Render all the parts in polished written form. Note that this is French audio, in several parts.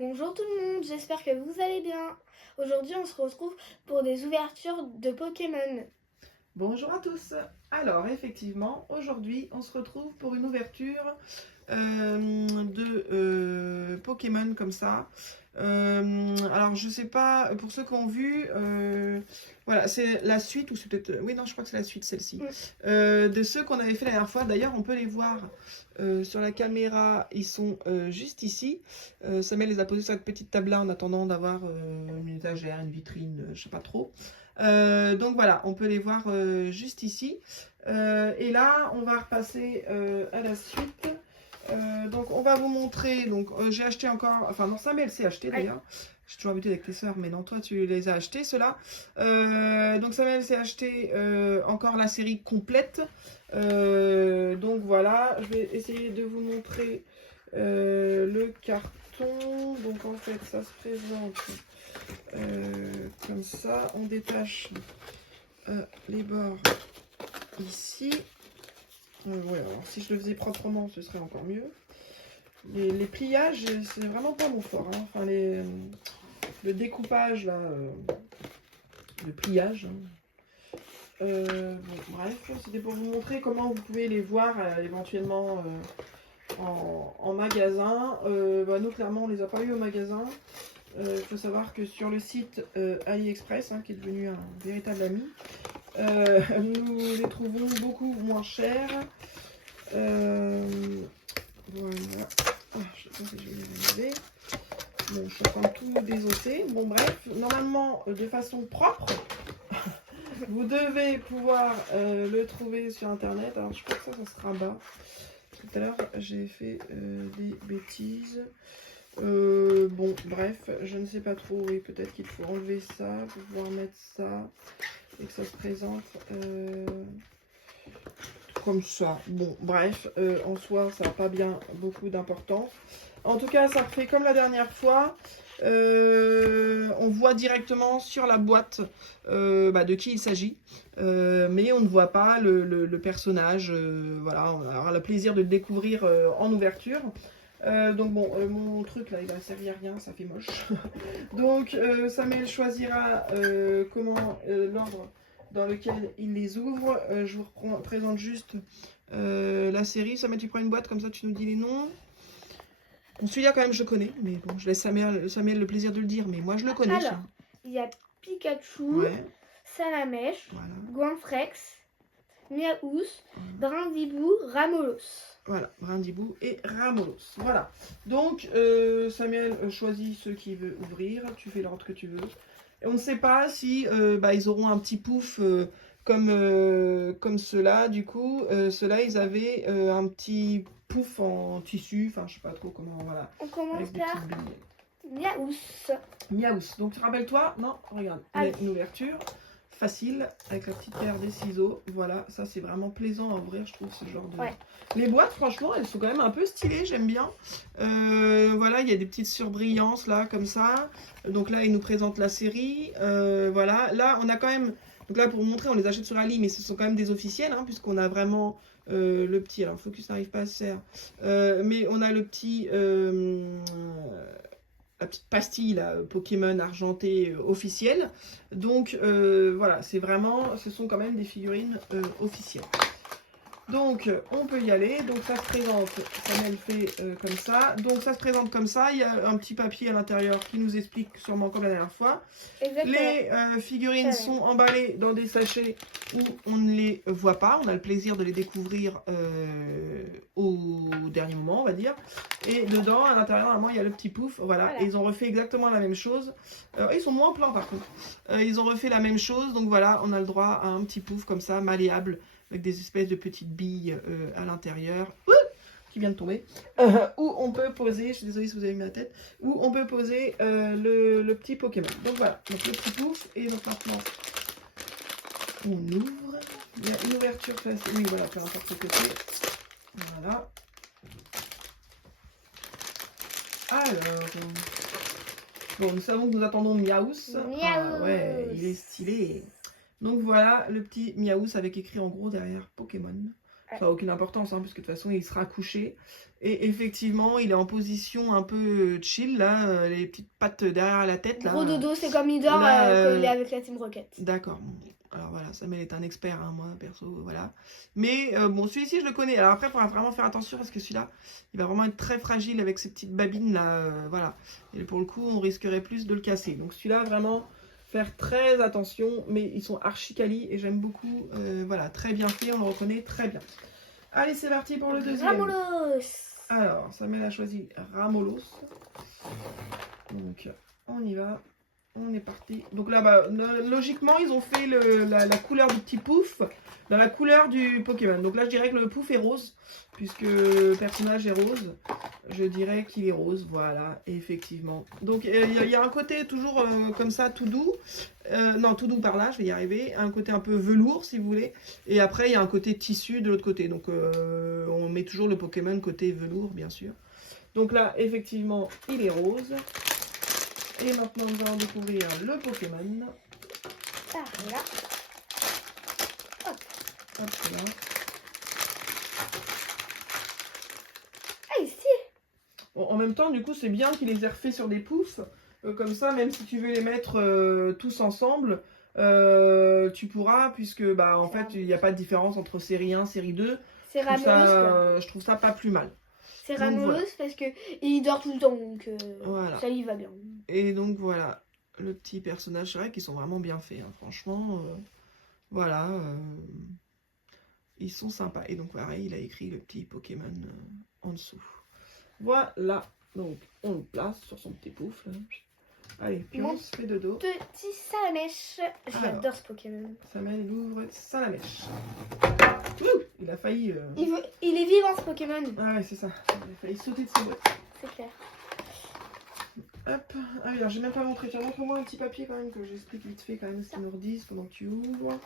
Bonjour tout le monde, j'espère que vous allez bien. Aujourd'hui, on se retrouve pour des ouvertures de Pokémon. Bonjour à tous. Alors effectivement, aujourd'hui on se retrouve pour une ouverture de Pokémon comme ça. Alors je sais pas, pour ceux qui ont vu, voilà, c'est la suite ou c'est peut-être... Oui non, je crois que c'est la suite celle-ci. De ceux qu'on avait fait la dernière fois, d'ailleurs on peut les voir sur la caméra, ils sont juste ici. Samuel les a posés sur cette petite table là en attendant d'avoir une étagère, une vitrine, je sais pas trop. Donc voilà, on peut les voir juste ici. Et là, on va repasser à la suite. Donc on va vous montrer, donc j'ai acheté encore, enfin non, Samuel s'est acheté d'ailleurs. J'ai toujours habitué avec tes soeurs, mais non, toi tu les as achetés ceux-là. Donc Samuel s'est acheté encore la série complète. Donc voilà, je vais essayer de vous montrer le carton. Donc en fait, ça se présente comme ça. On détache les bords ici. Ouais, alors si je le faisais proprement, ce serait encore mieux. Les pliages, c'est vraiment pas mon fort. Hein. Enfin, le découpage, là, le pliage. Bon, bref, c'était pour vous montrer comment vous pouvez les voir éventuellement en magasin. Nous, clairement, on les a pas eu au magasin. Il faut savoir que sur le site AliExpress, hein, qui est devenu un véritable ami, nous les trouvons beaucoup moins chers. Voilà. Ah, je sais pas si je vais les enlever. Bon, je suis en train de tout désosser. Bon, bref, normalement, de façon propre, vous devez pouvoir le trouver sur internet. Alors, je crois que ça se rabat. Tout à l'heure, j'ai fait des bêtises. Bon, bref, je ne sais pas trop. Oui, peut-être qu'il faut enlever ça pour pouvoir mettre ça et que ça se présente comme ça. Bon, bref, en soi, ça n'a pas bien beaucoup d'importance. En tout cas, ça fait comme la dernière fois. On voit directement sur la boîte de qui il s'agit, mais on ne voit pas le personnage. Voilà, on aura le plaisir de le découvrir en ouverture. Donc bon, mon truc là, il va servir à rien, ça fait moche. Donc Samuel choisira comment l'ordre dans lequel il les ouvre. Je vous présente juste la série. Samuel, tu prends une boîte, comme ça tu nous dis les noms. Bon, celui-là quand même je connais, mais bon, je laisse Samuel le plaisir de le dire, mais moi je le connais. Alors, il y a Pikachu, ouais. Salamèche, Voilà. Goinfrex, Miaouss, Brindibou, Ramolos. Voilà, Brindibou et Ramolos. Voilà. Donc, Samuel choisit ceux qu'il veut ouvrir. Tu fais l'ordre que tu veux. Et on ne sait pas si ils auront un petit pouf comme ceux-là. Du coup, ceux-là, ils avaient un petit pouf en tissu. Enfin, je sais pas trop comment. Voilà. On commence par Miaouss. Miaouss. Donc, rappelle-toi. Non, regarde. Il y a une ouverture facile avec la petite paire des ciseaux. Voilà, ça c'est vraiment plaisant à ouvrir, je trouve, ce genre de... Ouais. Les boîtes, franchement, elles sont quand même un peu stylées, j'aime bien. Voilà, il y a des petites surbrillances là, comme ça. Donc là, ils nous présentent la série. Voilà, là, on a quand même... Donc là, pour vous montrer, on les achète sur Ali, mais ce sont quand même des officiels, hein, puisqu'on a vraiment le petit... Alors, Focus n'arrive pas à se faire. Mais on a le petit... la petite pastille là, Pokémon argenté officielle. Donc voilà, c'est vraiment, ce sont quand même des figurines officielles. Donc on peut y aller. Donc ça se présente, Samuel fait comme ça. Donc ça se présente comme ça. Il y a un petit papier à l'intérieur qui nous explique sûrement comme la dernière fois. Exactement. Les figurines sont emballées dans des sachets où on ne les voit pas. On a le plaisir de les découvrir au dernier moment, on va dire. Et dedans, à l'intérieur, normalement, il y a le petit pouf. Voilà. Et ils ont refait exactement la même chose. Ils sont moins plans par contre. Ils ont refait la même chose. Donc voilà, on a le droit à un petit pouf comme ça, malléable, avec des espèces de petites billes à l'intérieur. Qui vient de tomber. Où on peut poser, je suis désolée si vous avez mis la tête, où on peut poser le petit Pokémon. Donc voilà, donc le petit pouf. Et donc maintenant, on ouvre. Il y a une ouverture facile. Oui, voilà, peu importe ce que c'est. Voilà. Alors, bon, nous savons que nous attendons Miaouss. Ah ouais, il est stylé. Donc voilà le petit Miaouss avec écrit en gros derrière Pokémon. Ça n'a aucune importance, hein, puisque de toute façon, il sera couché. Et effectivement, il est en position un peu chill, là, les petites pattes derrière la tête. Gros Là, dodo, c'est comme il dort là, quand il est avec la Team Rocket. D'accord. Bon. Alors voilà, Samuel est un expert, hein, moi, perso, voilà. Mais bon, celui-ci, je le connais. Alors après, il faudra vraiment faire attention, parce que celui-là, il va vraiment être très fragile avec ces petites babines, là, voilà. Et pour le coup, on risquerait plus de le casser. Donc celui-là, vraiment, faire très attention. Mais ils sont archi quali, et j'aime beaucoup. Voilà, très bien fait, on le reconnaît très bien. Allez, c'est parti pour le deuxième. Ramolos. Alors, Samuel a choisi Ramolos. Donc, on y va. On est parti. Donc là, bah, logiquement, ils ont fait la couleur du petit pouf dans la couleur du Pokémon. Donc là, je dirais que le pouf est rose, puisque le personnage est rose. Je dirais qu'il est rose, voilà, effectivement. Donc il y a un côté toujours comme ça, tout doux. Non, tout doux par là, je vais y arriver. Un côté un peu velours, si vous voulez. Et après, il y a un côté tissu de l'autre côté. Donc on met toujours le Pokémon côté velours, bien sûr. Donc là, effectivement, il est rose. Et maintenant, nous allons découvrir le Pokémon. Par là. Hop là. Ah, ici. Bon, en même temps, du coup, c'est bien qu'il les ait refaits sur des poufs. Comme ça, même si tu veux les mettre tous ensemble, tu pourras, puisque bah, en fait, il n'y a pas de différence entre série 1, série 2. C'est Ramolos. Je trouve ça pas plus mal. C'est Ramolos voilà. Parce que il dort tout le temps, donc voilà. ça lui va bien. Et donc voilà, le petit personnage, c'est vrai qu'ils sont vraiment bien faits, hein. Franchement, voilà, ils sont sympas. Et donc pareil, il a écrit le petit Pokémon en dessous. Voilà, donc on le place sur son petit pouf. Là. Allez, puis on se fait dodo. Petit Salamèche, j'adore ce Pokémon. Samuel ouvre Salamèche. Il a failli... Il est vivant ce Pokémon. Ah ouais, c'est ça, il a failli sauter de ses boîtes. C'est clair. Hop, ah oui, alors j'ai même pas montré, tiens, montre-moi un petit papier quand même que j'explique vite fait quand même ce qu'ils nous redisent pendant que tu ouvres.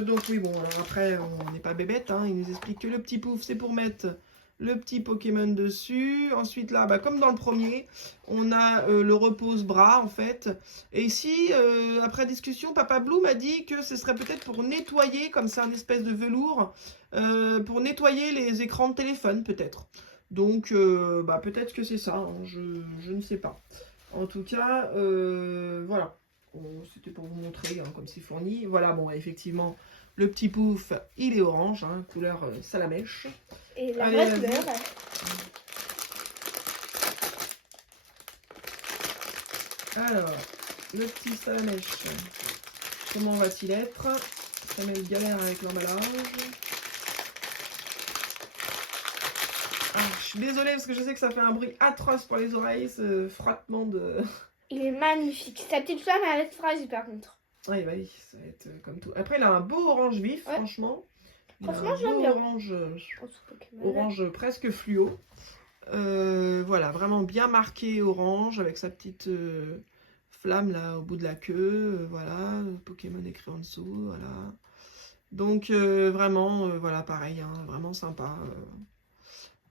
Donc oui, bon, alors après on n'est pas bébête, hein, ils nous expliquent que le petit pouf c'est pour mettre le petit Pokémon dessus. Ensuite là, bah, comme dans le premier, on a le repose-bras en fait. Et ici, après discussion, Papa Blue m'a dit que ce serait peut-être pour nettoyer, comme c'est un espèce de velours, pour nettoyer les écrans de téléphone peut-être. Donc, bah, peut-être que c'est ça, hein, je ne sais pas. En tout cas, voilà. C'était pour vous montrer hein, comme c'est fourni. Voilà, bon, effectivement, le petit pouf, il est orange, hein, couleur salamèche. Et la vraie couleur. Alors, le petit salamèche, comment va-t-il être? Ça met galère avec l'emballage. Je suis désolée parce que je sais que ça fait un bruit atroce pour les oreilles, ce frottement de... Il est magnifique. Sa petite flamme, elle va être fragile par contre. Oui, bah oui, ça va être comme tout. Après, il a un beau orange vif, ouais. Franchement. Franchement, j'aime bien. Orange presque fluo. Voilà, vraiment bien marqué orange avec sa petite flamme là au bout de la queue. Voilà, Pokémon écrit en dessous. Voilà. Donc, vraiment, voilà, pareil, hein, vraiment sympa.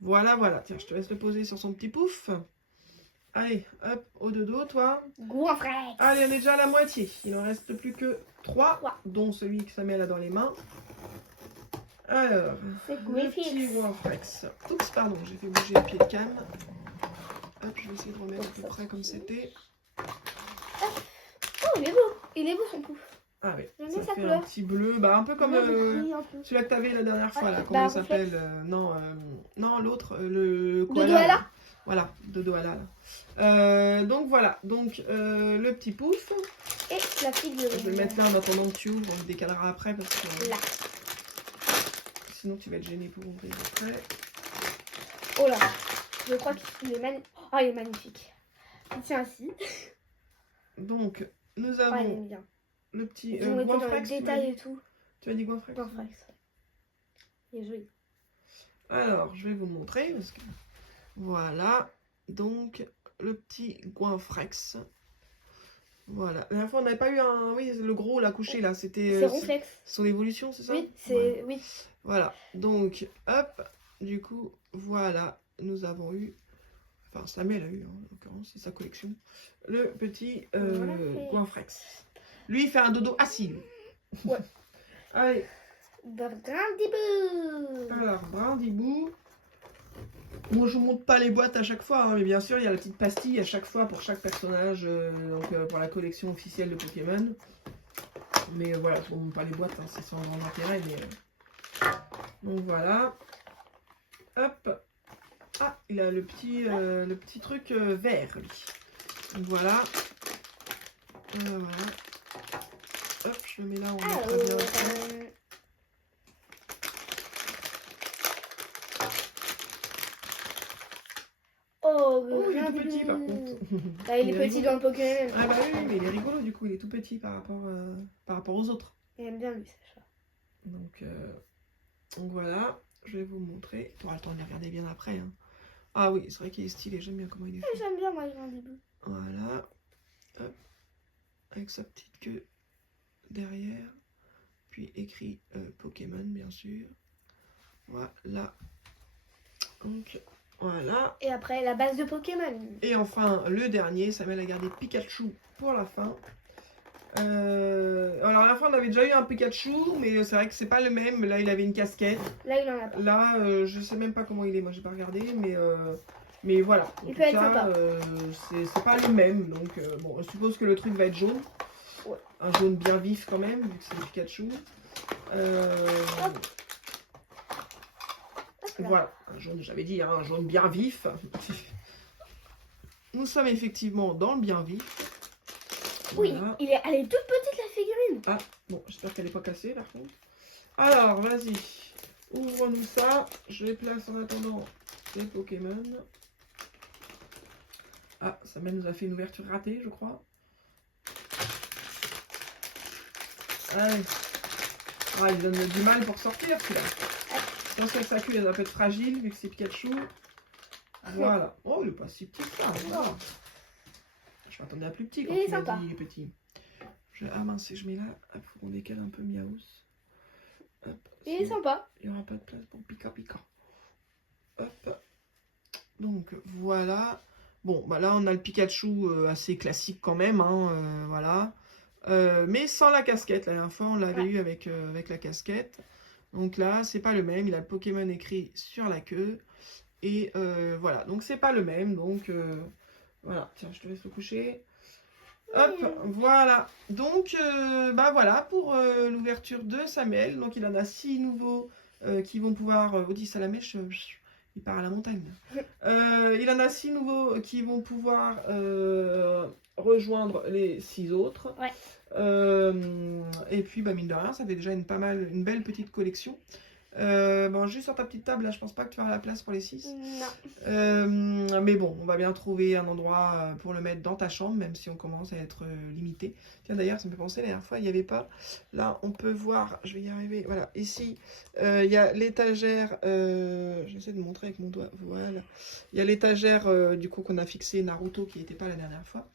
Voilà, voilà. Tiens, je te laisse le poser sur son petit pouf. Allez, hop, au dodo, toi. Goinfrex. Allez, on est déjà à la moitié. Il en reste plus que 3, dont celui que Samuel a dans les mains. Alors, le petit Goinfrex. Oups, pardon, j'ai fait bouger le pied de cam. Hop, je vais essayer de remettre à peu près comme c'était. Oh, il est beau. Il est beau son pouf. Ah oui, ça fait couleur. Un petit bleu, bah, un peu comme celui-là que tu avais la dernière fois, là, comment il s'appelle non, l'autre, le koala. Dodo-ala. Voilà, Dodo-ala. Donc voilà, donc le petit pouf. Et la figure. Je vais le mettre là en attendant que tu ouvres, on le décalera après parce que... Là. Sinon tu vas être gêné pour ouvrir après. Oh là, je crois qu'il est magnifique. Oh, il est magnifique. Il tient ainsi. Donc, nous avons... Oh, il est bien. Le petit Goinfrex, détail et tout. Tu as dit Goinfrex? Goinfrex. Il est joli. Alors, je vais vous montrer parce que voilà. Donc, le petit Goinfrex. Voilà. La dernière fois, on n'avait pas eu un. Oui, le gros, la couché là. C'était. C'est Ronflex. Son évolution, c'est ça? Oui, c'est. Ouais. Oui. Voilà. Donc, hop. Du coup, voilà. Nous avons eu. Enfin, Samuel a eu, en l'occurrence, c'est sa collection. Le petit Goinfrex. Lui, il fait un dodo assis. Ouais. Allez. Brindibou. Alors, Brindibou. Moi, je ne montre pas les boîtes à chaque fois, hein, mais bien sûr, il y a la petite pastille à chaque fois pour chaque personnage, pour la collection officielle de Pokémon. Mais voilà, je ne montre pas les boîtes, hein, c'est sans grand intérêt. Mais, donc voilà. Hop. Ah, il a le petit truc vert, lui. Donc voilà. Voilà. Hop, je le mets là, on le mettra bien aussi. Oh, il est tout petit par contre. Ah, il est petit dans le Pokémon. Ah bah oui, mais il est rigolo du coup, il est tout petit par rapport aux autres. Il aime bien lui, Sacha. Donc voilà, je vais vous montrer. Tu auras le temps de les regarder bien après. Hein. Ah oui, c'est vrai qu'il est stylé, j'aime bien comment il est fait. J'aime bien moi le Brindibou. Voilà. Hop. Avec sa petite queue derrière. Puis écrit Pokémon bien sûr. Voilà. Donc voilà. Et après la base de Pokémon. Et enfin le dernier, Samuel a gardé Pikachu pour la fin. Alors à la fin on avait déjà eu un Pikachu, mais c'est vrai que c'est pas le même. Là il avait une casquette. Là il en a pas. Là je sais même pas comment il est, moi j'ai pas regardé, mais voilà. Il peut être sympa. C'est pas le même, donc bon, je suppose que le truc va être jaune. Ouais. Un jaune bien vif quand même, vu que c'est le Pikachu. Voilà, un jaune, j'avais dit, hein, un jaune bien vif. Nous sommes effectivement dans le bien vif. Oui, Voilà. elle est toute petite la figurine. Ah, bon, j'espère qu'elle n'est pas cassée par contre. Alors, vas-y, ouvre-nous ça. Je les place en attendant les Pokémon. Ah, Samuel nous a fait une ouverture ratée, je crois. Allez. Ah, il donne du mal pour sortir, celui-là. Attention, sa queue est un peu fragile, vu que c'est Pikachu. Voilà. Oh, il est pas si petit que ça. Voilà. Je m'attendais à plus petit quand tu m'as dit il est petit. Ah mince, je mets là, il faut qu'on décale un peu Miaous. Il est sympa. Il n'y aura pas de place pour Pika Pika. Hop. Donc voilà. Bon, bah là on a le Pikachu assez classique quand même, hein, voilà. Mais sans la casquette. La dernière fois on l'avait eu avec la casquette. Donc là c'est pas le même. Il a le Pokémon écrit sur la queue. Et voilà, donc c'est pas le même. Donc voilà, tiens, je te laisse le coucher. Hop, voilà. Donc, bah voilà pour l'ouverture de Samuel. Donc, il en a 6 nouveaux qui vont pouvoir... Audi Salamèche, il part à la montagne. Il en a 6 nouveaux qui vont pouvoir rejoindre les 6 autres. Ouais. Et puis, bah, mine de rien, ça fait déjà une belle petite collection. Bon, juste sur ta petite table, là, je pense pas que tu auras la place pour les 6. Non. Mais bon, on va bien trouver un endroit pour le mettre dans ta chambre, même si on commence à être limité. Tiens, d'ailleurs, ça me fait penser, la dernière fois, il n'y avait pas. Là, on peut voir, je vais y arriver. Voilà, ici, il y a l'étagère. J'essaie de montrer avec mon doigt. Voilà. Il y a l'étagère, du coup, qu'on a fixé Naruto, qui n'était pas la dernière fois.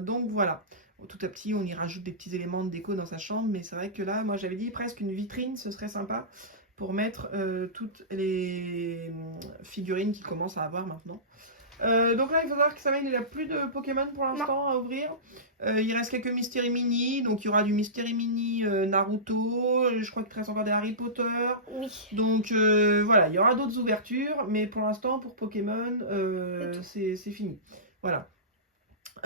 Donc, voilà. Tout à petit, on y rajoute des petits éléments de déco dans sa chambre, mais c'est vrai que là, moi j'avais dit presque une vitrine, ce serait sympa pour mettre toutes les figurines qu'il commence à avoir maintenant. Donc là, il faut savoir que Samuel, il a plus de Pokémon pour l'instant à ouvrir. Il reste quelques Mystery Mini, donc il y aura du Mystery Mini Naruto, je crois qu'il reste encore des Harry Potter. Oui. Donc voilà, il y aura d'autres ouvertures, mais pour l'instant, pour Pokémon, c'est fini. Voilà.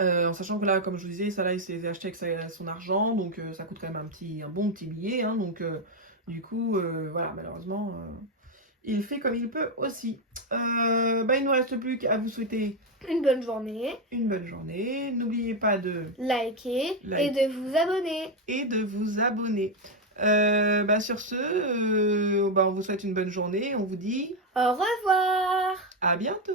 En sachant que là, comme je vous disais, ça là il s'est acheté avec son argent, donc ça coûte quand même un bon petit billet, hein, donc du coup, voilà, malheureusement, il fait comme il peut aussi. Bah, il ne nous reste plus qu'à vous souhaiter une bonne journée. N'oubliez pas de liker et de vous abonner. Bah, sur ce, bah, on vous souhaite une bonne journée, on vous dit au revoir. à bientôt.